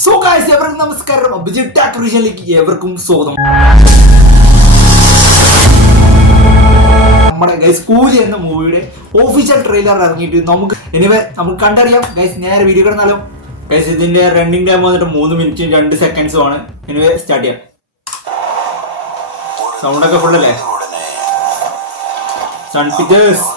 So guys എവർക്കും നമസ്കാരം. അഭിജിത്ത് ടാക്രിഷനിലേക്ക് ഏവർക്കും സ്വാഗതം. നമ്മുടെ ഗൈസ് കൂലി എന്ന മൂവിയുടെ ഒഫീഷ്യൽ ട്രെയിലർ ഇറങ്ങിയിട്ട് നമുക്ക് കണ്ടറിയാം. ഗൈസ് നേരെ വീഡിയോ കിടന്നാലും. ഗൈസ് ഇതിന്റെ റണ്ണിങ് ടൈം വന്നിട്ട് 3 മിനിറ്റും 2 സെക്കൻഡ്സും ആണ്. സ്റ്റാർട്ട് ചെയ്യാം. സൗണ്ട് ഒക്കെ ഫുൾ അല്ലേ? സൺ പിക്ചേഴ്സ്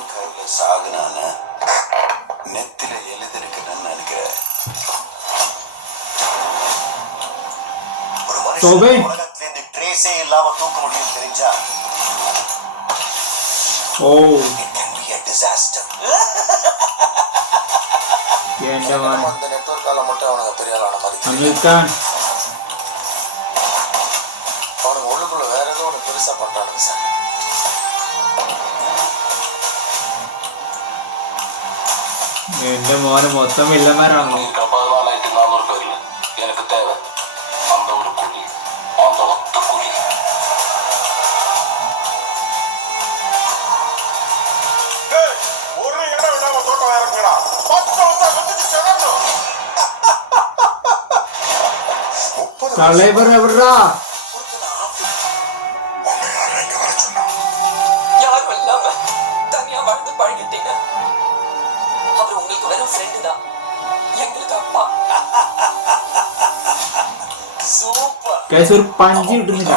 എന്റെ മോന് മൊത്തം വില്ലന്മാരാണോ? தலைவர் எவரா? யாரும் இல்லாம தனியா வாழ்ந்து பழகிட்டீங்க. அவர் உங்களுக்கு வெறும் ஃப்ரெண்டு தான், எங்களுக்கு அப்பா. சூப்பர். கைஸ் ஒரு பஞ்சு விட்டுருங்க.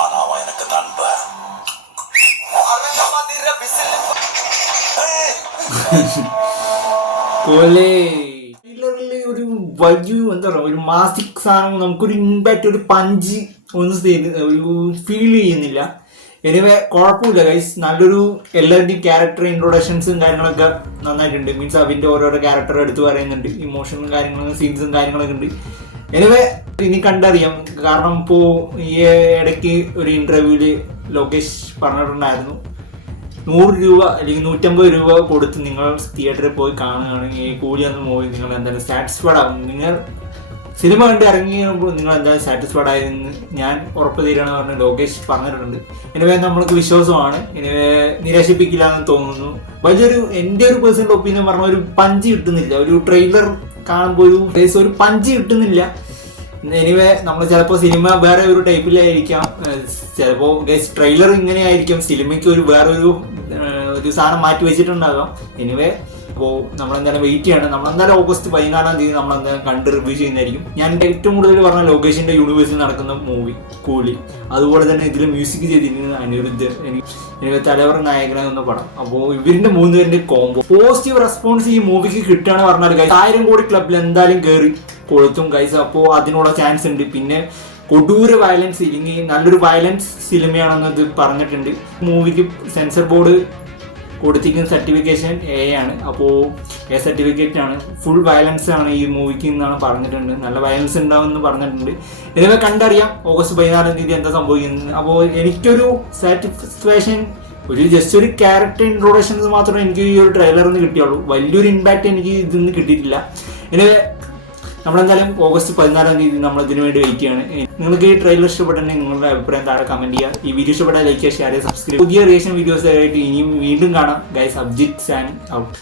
ஆனா அவன் எனக்கு நண்பன். அரங்க மாதிர பிசில். കോലേ ഒരു വലിയ എന്താ പറയുക, ഒരു മാസിക് സാധനം, നമുക്കൊരു ഇമ്പാക്റ്റ്, ഒരു പഞ്ച് ഒന്നും ഒരു ഫീൽ ചെയ്യുന്നില്ല. എനിവേ കുഴപ്പമില്ല ഗൈസ്. നല്ലൊരു എല്ലാവരുടെയും ക്യാരക്ടർ ഇൻട്രൊഡക്ഷൻസും കാര്യങ്ങളൊക്കെ നന്നായിട്ടുണ്ട്. മീൻസ് അതിൻ്റെ ഓരോരോ ക്യാരക്ടർ എടുത്ത് പറയുന്നുണ്ട്. ഇമോഷനും കാര്യങ്ങളും സീൻസും കാര്യങ്ങളൊക്കെ ഉണ്ട്. എനിവേ ഇനി കണ്ടറിയാം. കാരണം ഇപ്പോൾ ഈ ഇടയ്ക്ക് ഒരു ഇൻ്റർവ്യൂവിൽ ലോകേഷ് പറഞ്ഞിട്ടുണ്ടായിരുന്നു, 100 രൂപ അല്ലെങ്കിൽ 150 രൂപ കൊടുത്ത് നിങ്ങൾ തിയേറ്ററിൽ പോയി കാണുകയാണെങ്കിൽ കൂലി എന്ന മൂവി നിങ്ങൾ എന്തായാലും സാറ്റിസ്ഫൈഡ് ആകും. നിങ്ങൾ സിനിമ കണ്ട് ഇറങ്ങിയപ്പോൾ നിങ്ങൾ എന്തായാലും സാറ്റിസ്ഫൈഡ് ആയെന്ന് ഞാൻ ഉറപ്പ് തരികയാണെന്ന് പറഞ്ഞ് ലോകേഷ് പറഞ്ഞിട്ടുണ്ട്. എനിവേ നമ്മൾക്ക് വിശ്വാസമാണ്. എനിവേ നിരാശിപ്പിക്കില്ല എന്ന് തോന്നുന്നു. വലിയൊരു എൻ്റെ ഒരു പേഴ്സണൽ ഒപ്പീനിയൻ പറഞ്ഞ ഒരു പഞ്ച് കിട്ടുന്നില്ല. ഒരു ട്രെയിലർ കാണുമ്പോൾ ഒരു പഞ്ച് കിട്ടുന്നില്ല. എനിവേ നമ്മൾ ചിലപ്പോൾ സിനിമ വേറെ ഒരു ടൈപ്പിലായിരിക്കാം. ചിലപ്പോൾ ട്രെയിലർ ഇങ്ങനെ ആയിരിക്കും, സിനിമയ്ക്ക് വേറൊരു സാധനം മാറ്റി വെച്ചിട്ടുണ്ടാകാം. എനിവേ അപ്പോൾ നമ്മളെന്തായാലും വെയിറ്റ് ചെയ്യണം. നമ്മളെന്തായാലും ഓഗസ്റ്റ് 14-ാം തീയതി നമ്മളെന്തായാലും കണ്ട് റിവ്യൂ ചെയ്യുന്നതായിരിക്കും. ഞാൻ ഏറ്റവും കൂടുതൽ പറഞ്ഞ ലോകേഷിൻ്റെ യൂണിവേഴ്സിൽ നടക്കുന്ന മൂവി കൂലി, അതുപോലെ തന്നെ ഇതിൽ മ്യൂസിക് ചെയ്തിരിക്കുന്നത് അനിരുദ്ധ്, എനിക്ക് തലവർ നായകനെന്ന പടം. അപ്പോൾ ഇവരിൻ്റെ 3 പേരുടെ കോംബോ പോസിറ്റീവ് റെസ്പോൺസ് ഈ മൂവിക്ക് കിട്ടുകയാണെന്ന് പറഞ്ഞാൽ 1000 കോടി ക്ലബിൽ എന്തായാലും കയറി കൊളുത്തും ഗൈസ്. അപ്പോൾ അതിനുള്ള ചാൻസ് ഉണ്ട്. പിന്നെ കൊടൂര വയലൻസ് ഇല്ലെങ്കിൽ നല്ലൊരു വയലൻസ് സിനിമയാണെന്നത് പറഞ്ഞിട്ടുണ്ട്. മൂവിക്ക് സെൻസർ ബോർഡ് കൊടുത്തിരിക്കുന്ന സർട്ടിഫിക്കേഷൻ A ആണ്. അപ്പോൾ A സർട്ടിഫിക്കറ്റ് ആണ്. ഫുൾ വയലൻസ് ആണ് ഈ മൂവിക്ക് എന്നാണ് പറഞ്ഞിട്ടുണ്ട്. നല്ല വയലൻസ് ഉണ്ടാവുമെന്ന് പറഞ്ഞിട്ടുണ്ട്. ഇതൊക്കെ കണ്ടറിയാം ഓഗസ്റ്റ് 14-ാം തീയതി എന്താ സംഭവിക്കുന്നത്. അപ്പോൾ എനിക്കൊരു സാറ്റിസ്ഫാക്ഷൻ, ജസ്റ്റ് ഒരു ക്യാരക്ടർ ഇൻട്രൊഡക്ഷൻസ് മാത്രമേ എനിക്ക് ഈ ഒരു ട്രെയിലറിൽ നിന്ന് കിട്ടിയുള്ളൂ. വലിയൊരു ഇമ്പാക്റ്റ് എനിക്ക് ഇതിൽ നിന്ന് കിട്ടിയിട്ടില്ല. ഇനി നമ്മളെന്തായാലും ഓഗസ്റ്റ് 14-ാം തീയതി നമ്മൾ ഇതിനു വേണ്ടി വെയിറ്റ് ചെയ്യാണ്. നിങ്ങൾക്ക് ഈ ട്രെയിലർ ഇഷ്ടപ്പെട്ടിട്ടുണ്ടെങ്കിൽ നിങ്ങളുടെ അഭിപ്രായം താഴെ കമന്റ് ചെയ്യുക. ഈ വീഡിയോ ഇഷ്ടപ്പെട്ടാൽ ലൈക്ക് ചെയ്യുക, ഷെയർ ചെയ്യുക, സബ്സ്ക്രൈബ്. പുതിയ റിയാക്ഷൻ വീഡിയോസ് ആയിട്ട് ഇനിയും വീണ്ടും കാണാം ഗൈസ്. Abhijith San out.